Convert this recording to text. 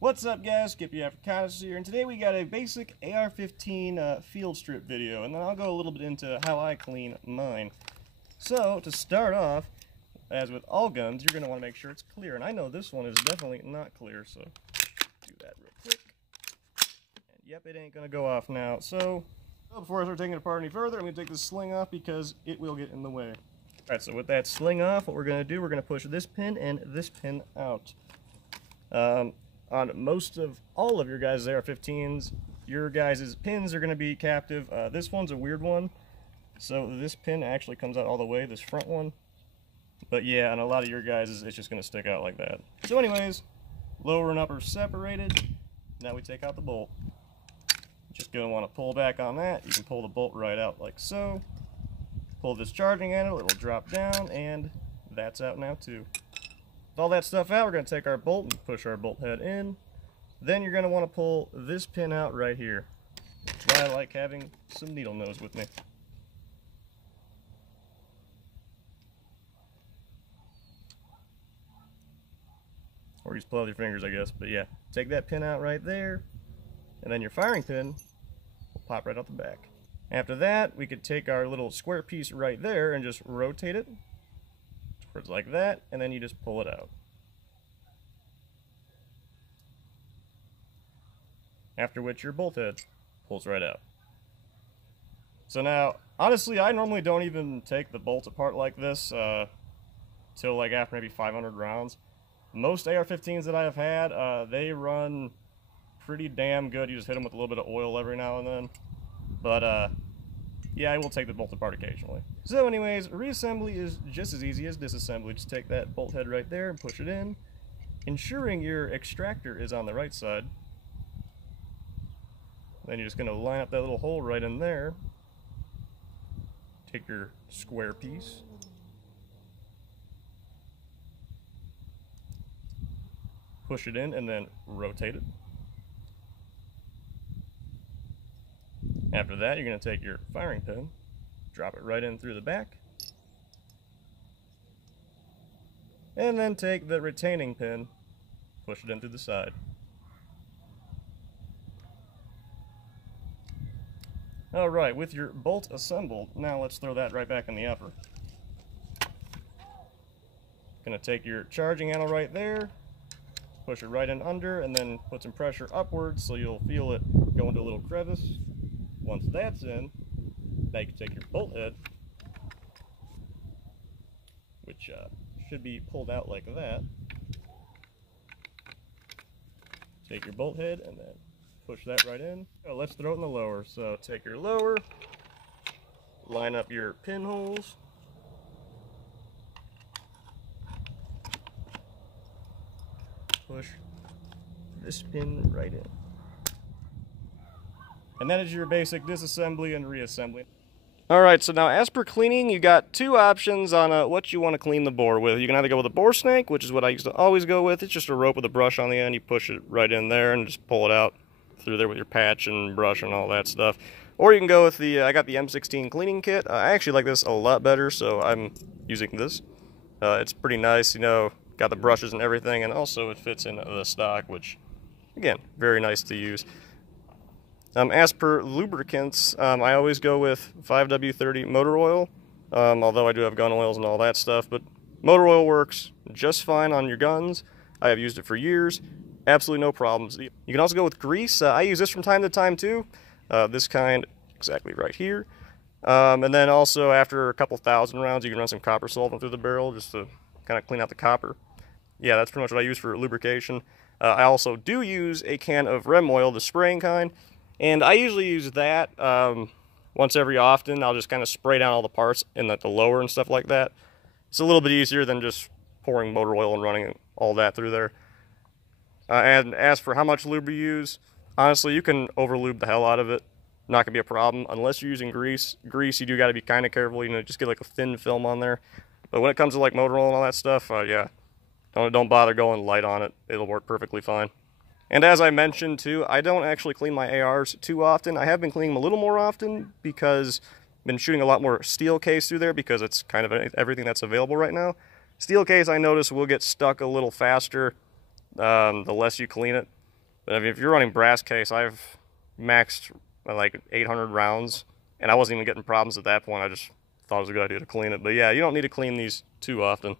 What's up, guys? Skippy Africanus here, and today we got a basic AR-15 field strip video, and then I'll go a little bit into how I clean mine. So, to start off, as with all guns, you're going to want to make sure it's clear, and I know this one is definitely not clear, so do that real quick. And yep, it ain't going to go off now. So, before I start taking it apart any further, I'm going to take this sling off because it will get in the way. Alright, so with that sling off, what we're going to do, we're going to push this pin and this pin out. On most of all of your guys' AR-15s, your guys' pins are going to be captive. This one's a weird one, so this pin actually comes out all the way, this front one. But yeah, on a lot of your guys', it's just going to stick out like that. So anyways, lower and upper separated. Now we take out the bolt. Just going to want to pull back on that. You can pull the bolt right out like so. Pull this charging handle, it will drop down, and that's out now too. With all that stuff out, we're going to take our bolt and push our bolt head in. Then you're going to want to pull this pin out right here. That's why I like having some needle nose with me. Or use play with your fingers, I guess. But yeah, take that pin out right there. And then your firing pin will pop right out the back. After that, we could take our little square piece right there and just rotate it towards like that, and then you just pull it out. After which your bolt head pulls right out. So now, honestly, I normally don't even take the bolt apart like this till like after maybe 500 rounds. Most AR-15s that I've had, they run pretty damn good. You just hit them with a little bit of oil every now and then. But yeah, I will take the bolt apart occasionally. So anyways, reassembly is just as easy as disassembly. Just take that bolt head right there and push it in, ensuring your extractor is on the right side. Then you're just going to line up that little hole right in there. Take your square piece. Push it in and then rotate it. After that, you're going to take your firing pin, drop it right in through the back, and then take the retaining pin, push it in through the side. Alright, with your bolt assembled, now let's throw that right back in the upper. Going to take your charging handle right there, push it right in under, and then put some pressure upwards so you'll feel it go into a little crevice. Once that's in, now you can take your bolt head, which should be pulled out like that. Take your bolt head and then push that right in. Oh, let's throw it in the lower. So take your lower, line up your pinholes, push this pin right in. And that is your basic disassembly and reassembly. Alright, so now as per cleaning, you got two options on what you want to clean the bore with. You can either go with a bore snake, which is what I used to always go with. It's just a rope with a brush on the end. You push it right in there and just pull it out through there with your patch and brush and all that stuff. Or you can go with the, I got the M16 cleaning kit. I actually like this a lot better, so I'm using this. It's pretty nice, you know, got the brushes and everything, and also it fits in the stock, which, again, very nice to use. As per lubricants, I always go with 5W30 motor oil, although I do have gun oils and all that stuff, but motor oil works just fine on your guns. I have used it for years, absolutely no problems. You can also go with grease. I use this from time to time too, this kind exactly right here. And then also after a couple thousand rounds, you can run some copper solvent through the barrel just to kind of clean out the copper. Yeah, that's pretty much what I use for lubrication. I also do use a can of Rem oil, the spraying kind. And I usually use that once every often. I'll just kind of spray down all the parts in the lower and stuff like that. It's a little bit easier than just pouring motor oil and running all that through there. And as for how much lube you use, honestly, you can over-lube the hell out of it. Not going to be a problem. Unless you're using grease, you do got to be kind of careful. You know, just get like a thin film on there. But when it comes to like motor oil and all that stuff, yeah, don't bother going light on it. It'll work perfectly fine. And as I mentioned too, I don't actually clean my ARs too often. I have been cleaning them a little more often because I've been shooting a lot more steel case through there because it's kind of everything that's available right now. Steel case, I notice, will get stuck a little faster the less you clean it. But I mean, if you're running brass case, I've maxed like 800 rounds, and I wasn't even getting problems at that point. I just thought it was a good idea to clean it. But yeah, you don't need to clean these too often.